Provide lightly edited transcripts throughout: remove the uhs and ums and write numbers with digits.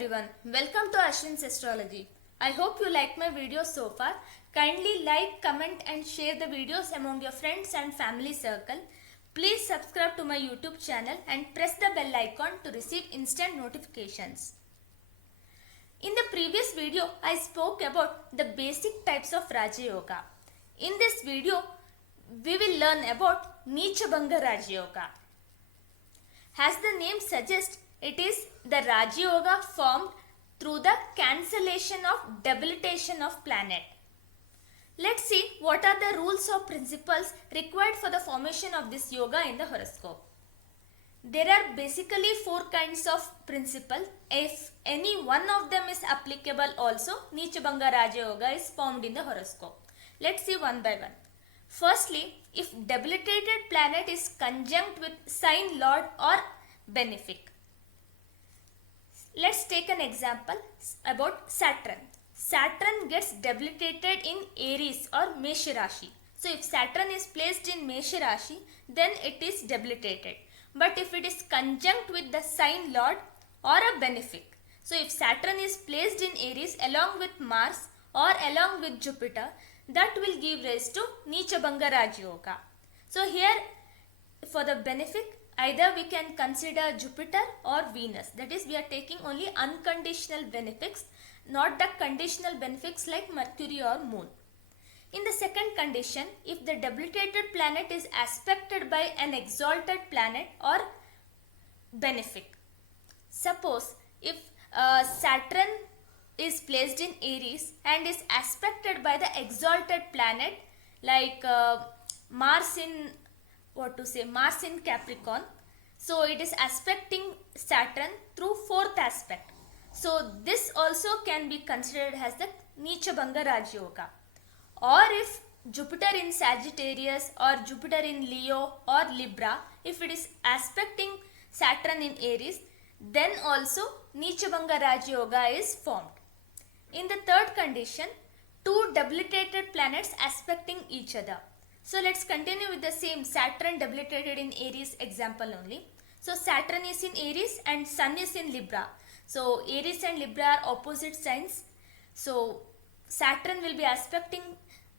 everyone, welcome to Ashwin's Astrology. I hope you like my videos so far. Kindly like, comment and share the videos among your friends and family circle. Please subscribe to my YouTube channel and press the bell icon to receive instant notifications. In the previous video, I spoke about the basic types of Raja Yoga. In this video, we will learn about Nichabhanga Raja Yoga. As the name suggests, it is the Raja Yoga formed through the cancellation of debilitation of planet. Let's see what are the rules or principles required for the formation of this yoga in the horoscope. There are basically 4 kinds of principle. If any one of them is applicable also, Nichabhanga Raja Yoga is formed in the horoscope. Let's see one by one. Firstly, if debilitated planet is conjunct with sign lord or benefic. Let's take an example about Saturn. Saturn gets debilitated in Aries or Mesha Rashi. So if Saturn is placed in Mesha Rashi, then it is debilitated. But if it is conjunct with the sign lord or a benefic, so if Saturn is placed in Aries along with Mars or along with Jupiter, that will give rise to Nichabhanga Raja Yoga. So here for the benefic, either we can consider Jupiter or Venus. That is, we are taking only unconditional benefics, not the conditional benefics like Mercury or Moon. In the second condition, if the debilitated planet is aspected by an exalted planet or benefic. Suppose if Saturn is placed in Aries and is aspected by the exalted planet like Mars in Capricorn. So it is aspecting Saturn through 4th aspect. So this also can be considered as the Nichabhanga Raja Yoga. Or if Jupiter in Sagittarius or Jupiter in Leo or Libra, if it is aspecting Saturn in Aries, then also Nichabhanga Raja Yoga is formed. In the third condition, 2 debilitated planets aspecting each other. So let's continue with the same Saturn debilitated in Aries example only. So Saturn is in Aries and Sun is in Libra. So Aries and Libra are opposite signs. So Saturn will be aspecting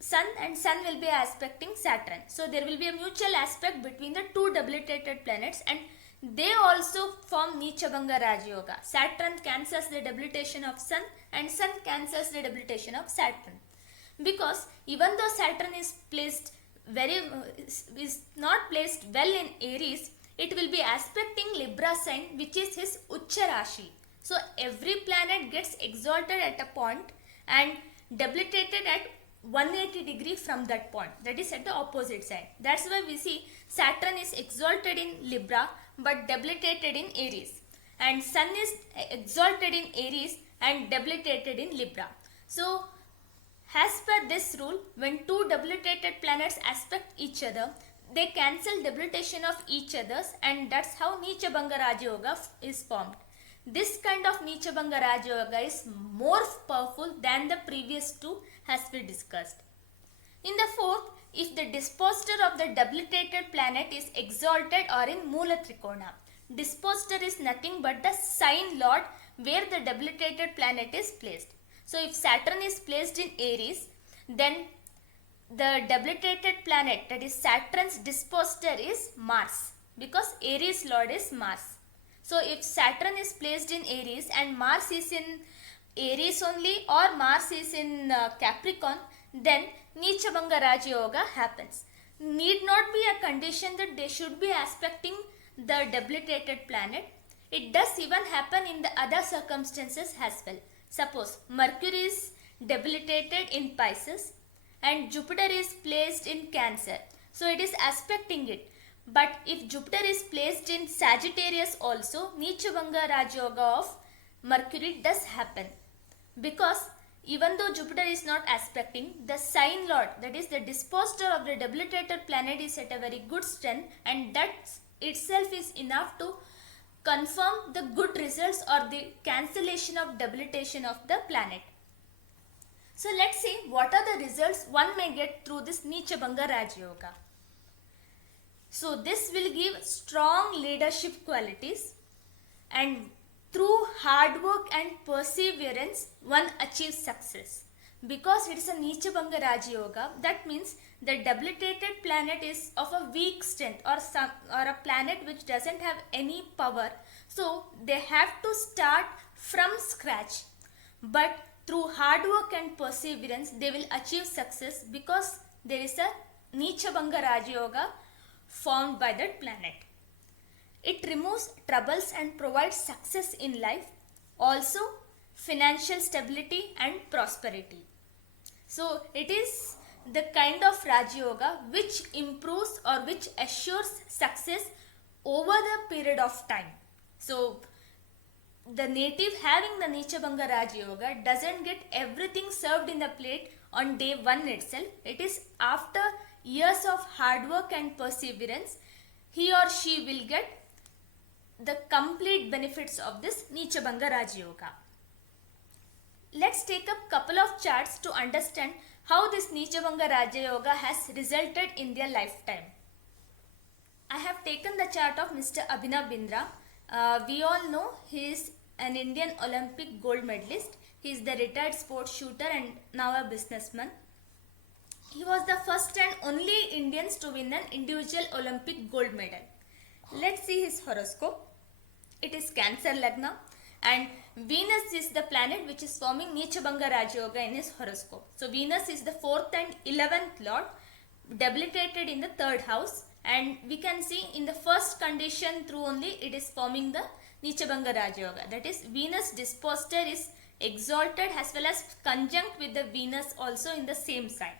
Sun and Sun will be aspecting Saturn. So there will be a mutual aspect between the 2 debilitated planets and they also form Nichabhanga Raja Yoga. Saturn cancels the debilitation of Sun and Sun cancels the debilitation of Saturn. Because even though Saturn is not placed well in Aries, it will be aspecting Libra sign, which is his Ucha Rashi. So every planet gets exalted at a point and debilitated at 180 degree from that point, that is at the opposite side. That's why we see Saturn is exalted in Libra but debilitated in Aries, and Sun is exalted in Aries and debilitated in Libra. So as per this rule, when 2 debilitated planets aspect each other, they cancel debilitation of each others, and that's how Nichabhanga Raja Yoga is formed. This kind of Nichabhanga Raja Yoga is more powerful than the previous 2 as we discussed. In the fourth, if the disposer of the debilitated planet is exalted or in Moola Trikona. Disposer is nothing but the sign lord where the debilitated planet is placed. So if Saturn is placed in Aries, then the debilitated planet, that is Saturn's disposer, is Mars, because Aries lord is Mars. So if Saturn is placed in Aries and Mars is in Aries only or Mars is in Capricorn, then Nichabhanga Raja Yoga happens. Need not be a condition that they should be aspecting the debilitated planet. It does even happen in the other circumstances as well. Suppose Mercury is debilitated in Pisces and Jupiter is placed in Cancer. So it is aspecting it. But if Jupiter is placed in Sagittarius also, Nichabhanga Raja Yoga of Mercury does happen. Because even though Jupiter is not aspecting, the sign lord, that is the disposer of the debilitated planet, is at a very good strength, and that itself is enough to confirm the good results or the cancellation of debilitation of the planet. So let's see what are the results one may get through this Nichabhanga Raja Yoga. So this will give strong leadership qualities and through hard work and perseverance, one achieves success. Because it is a Nichabanga Raja Yoga, that means the debilitated planet is of a weak strength, or a planet which doesn't have any power. So they have to start from scratch. But through hard work and perseverance, they will achieve success because there is a Nichabanga Raja Yoga formed by that planet. It removes troubles and provides success in life, also financial stability and prosperity. So it is the kind of Raja Yoga which improves or which assures success over the period of time. So the native having the Nichabanga Raja Yoga doesn't get everything served in the plate on day one itself. It is after years of hard work and perseverance, he or she will get the complete benefits of this Nichabanga Raja Yoga. Let's take up couple of charts to understand how this Nichabanga Raja Yoga has resulted in their lifetime. I have taken the chart of Mr. Abhinav Bindra. We all know he is an Indian Olympic gold medalist. He is the retired sports shooter and now a businessman. He was the first and only Indians to win an individual Olympic gold medal. Let's see his horoscope. It is Cancer Lagna, and Venus is the planet which is forming Nichabanga Raja Yoga in his horoscope. So Venus is the 4th and 11th lord, debilitated in the 3rd house, and we can see in the first condition through only it is forming the Nichabanga Raja Yoga. That is, Venus disposter is exalted as well as conjunct with the Venus also in the same sign.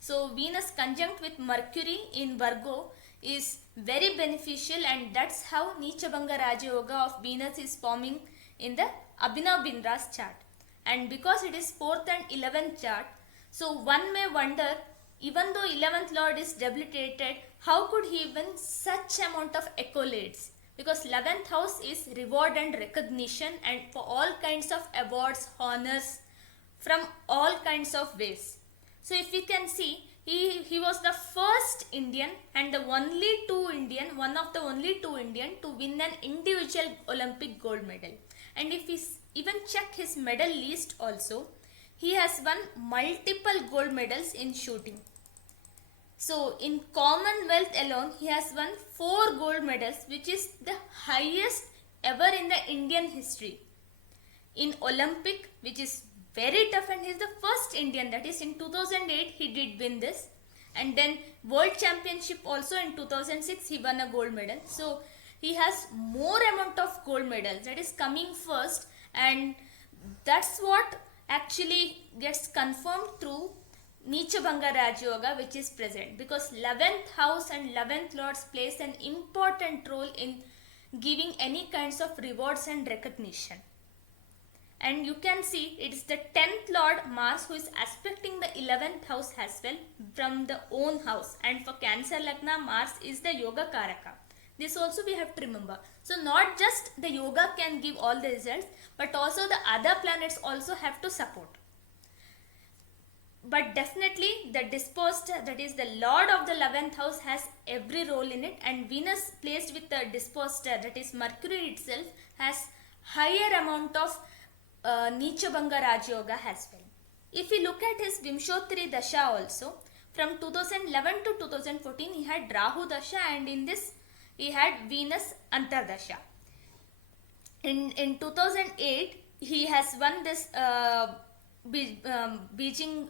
So Venus conjunct with Mercury in Virgo is very beneficial, and that's how Nichabanga Raja Yoga of Venus is forming in the Abhinav Bindra's chart. And because it is 4th and 11th chart, so one may wonder, even though 11th lord is debilitated, how could he win such amount of accolades? Because 11th house is reward and recognition, and for all kinds of awards, honors from all kinds of ways. So if we can see, he was the first Indian and the only two Indian, one of the only two Indian to win an individual Olympic gold medal. And if we even check his medal list also, he has won multiple gold medals in shooting. So in Commonwealth alone, he has won 4 gold medals, which is the highest ever in the Indian history. In Olympic, which is very tough, and he is the first Indian, that is in 2008 he did win this, and then World Championship also in 2006 he won a gold medal. So he has more amount of gold medals, that is coming first, and that's what actually gets confirmed through Nichabanga Raja Yoga which is present, because 11th house and 11th lords plays an important role in giving any kinds of rewards and recognition. And you can see it is the 10th lord Mars who is aspecting the 11th house as well from the own house, and for Cancer Lagna, Mars is the Yoga Karaka. This also we have to remember. So not just the yoga can give all the results, but also the other planets also have to support. But definitely the disposed, that is the lord of the 11th house, has every role in it, and Venus placed with the disposed, that is Mercury itself, has higher amount of Nichabanga Raja Yoga as well. If we look at his Vimshottari Dasha also, from 2011 to 2014 he had Rahu Dasha, and in this he had Venus Antardasha. In 2008 he has won this Beijing,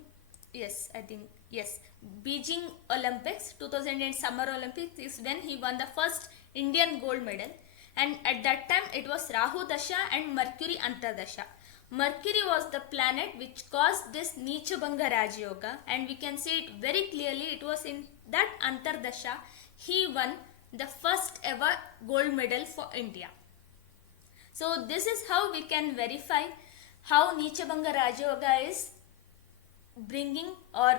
Beijing Olympics, 2008 Summer Olympics is when he won the first Indian gold medal, and at that time it was Rahu Dasha and Mercury Antardasha. Mercury was the planet which caused this Nichabanga Raja Yoga, and we can see it very clearly. It was in that Antardasha he won the first ever gold medal for India. So this is how we can verify how Nichabanga Raja Yoga is bringing or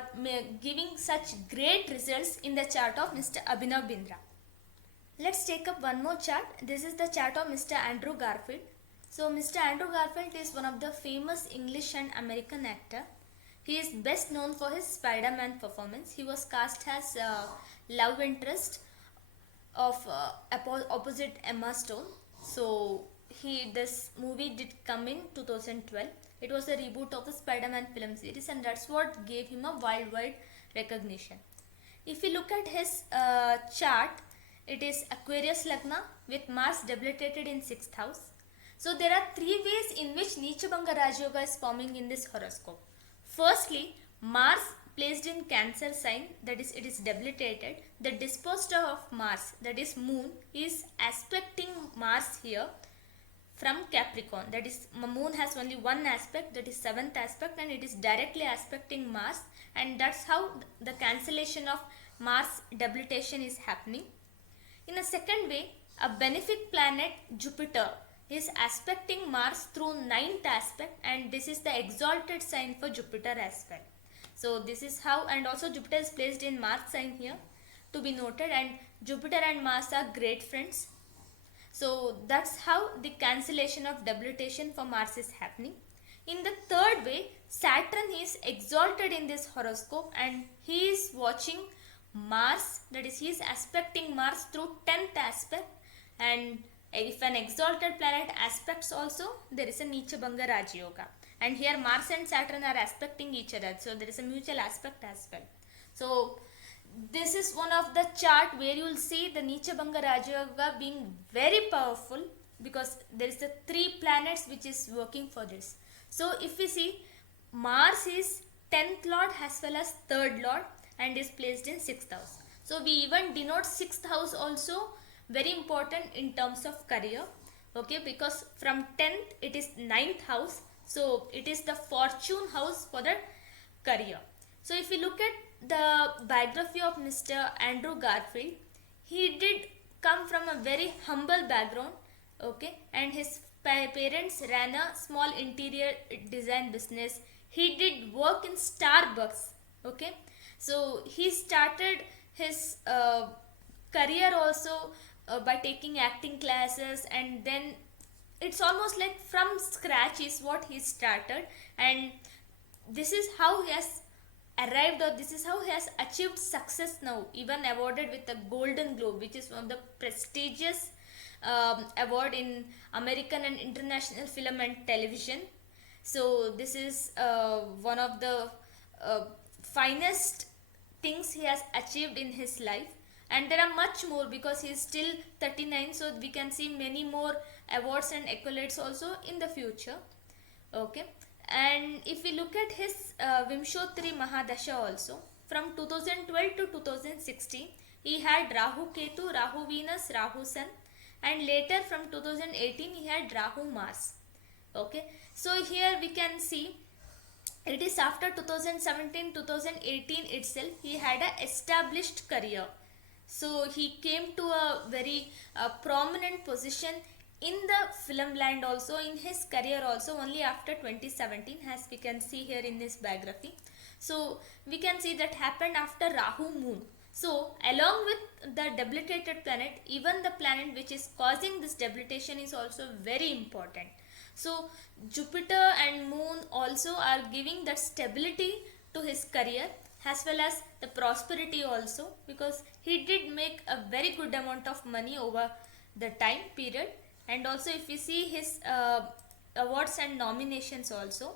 giving such great results in the chart of Mr. Abhinav Bindra. Let's take up one more chart. This is the chart of Mr. Andrew Garfield. So Mr. Andrew Garfield is one of the famous English and American actor. He is best known for his Spider-Man performance. He was cast as love interest of opposite Emma Stone. So this movie did come in 2012. It was a reboot of the Spider-Man film series, and that's what gave him a worldwide recognition. If you look at his chart, it is Aquarius Lagna with Mars debilitated in 6th house. So there are three ways in which Neechabanga Rajyoga is forming in this horoscope. Firstly, Mars placed in Cancer sign, that is, it is debilitated. The disposer of Mars, that is Moon, is aspecting Mars here from Capricorn. That is, Moon has only one aspect, that is 7th aspect, and it is directly aspecting Mars, and that's how the cancellation of Mars debilitation is happening. In a second way, a benefic planet Jupiter is aspecting Mars through 9th aspect, and this is the exalted sign for Jupiter as well. So this is how, and also Jupiter is placed in Mars sign here to be noted, and Jupiter and Mars are great friends. So that's how the cancellation of debilitation for Mars is happening. In the third way, Saturn is exalted in this horoscope, and he is watching Mars, that is, he is aspecting Mars through 10th aspect, and if an exalted planet aspects also, there is a Neechabanga Rajyoga. And here Mars and Saturn are aspecting each other, so there is a mutual aspect as well. So this is one of the chart where you will see the Neechabanga Rajyoga being very powerful, because there is the three planets which is working for this. So if we see, Mars is 10th lord as well as 3rd lord and is placed in 6th house. So we even denote 6th house also very important in terms of career, okay, because from 10th it is 9th house, so it is the fortune house for the career. So if we look at the biography of Mr. Andrew Garfield, he did come from a very humble background, okay, and his parents ran a small interior design business. He did work in Starbucks, okay. So he started his career also by taking acting classes, and then it's almost like from scratch is what he started, and this is how he has arrived, or this is how he has achieved success now, even awarded with the Golden Globe, which is one of the prestigious award in American and international film and television. So this is one of the finest things he has achieved in his life, and there are much more because he is still 39, so we can see many more awards and accolades also in the future, okay. And if we look at his Vimshotri Mahadasha also, from 2012 to 2016 he had Rahu Ketu, Rahu Venus, Rahu Sun, and later from 2018 he had Rahu Mars, okay. So here we can see it is after 2017-2018 itself he had a established career. So he came to a very prominent position in the film land also, in his career also, only after 2017, as we can see here in this biography. So we can see that happened after Rahu Moon. So along with the debilitated planet, even the planet which is causing this debilitation is also very important. So Jupiter and Moon also are giving that stability to his career, as well as the prosperity also, because he did make a very good amount of money over the time period. And also if you see his awards and nominations also,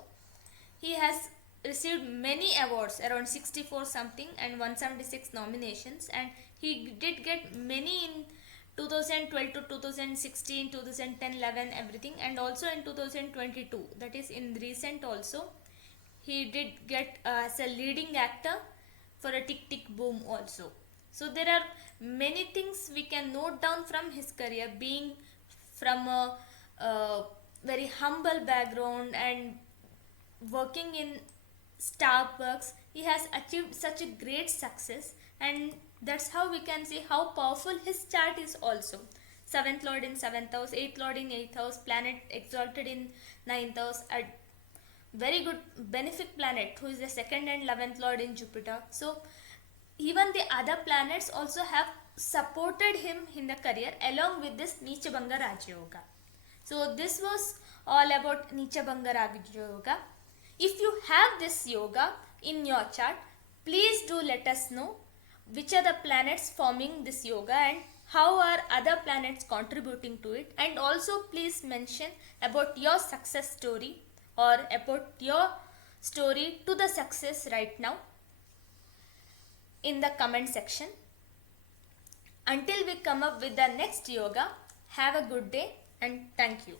he has received many awards, around 64 something and 176 nominations, and he did get many in 2012 to 2016, 2010, 11, everything, and also in 2022, that is in recent also he did get as a leading actor for a Tick Tick Boom also. So there are many things we can note down from his career, being from a very humble background and working in Starbucks. He has achieved such a great success, and that's how we can see how powerful his chart is also. 7th lord in 7th house, 8th lord in 8th house, planet exalted in 9th house, a very good benefic planet who is the 2nd and 11th lord in Jupiter. So even the other planets also have supported him in the career along with this Neechabanga Rajyoga. So this was all about Neechabanga Rajyoga. If you have this yoga in your chart, please do let us know. which are the planets forming this yoga and how are other planets contributing to it, and also please mention about your success story or about your story to the success right now in the comment section. Until we come up with the next yoga, have a good day and thank you.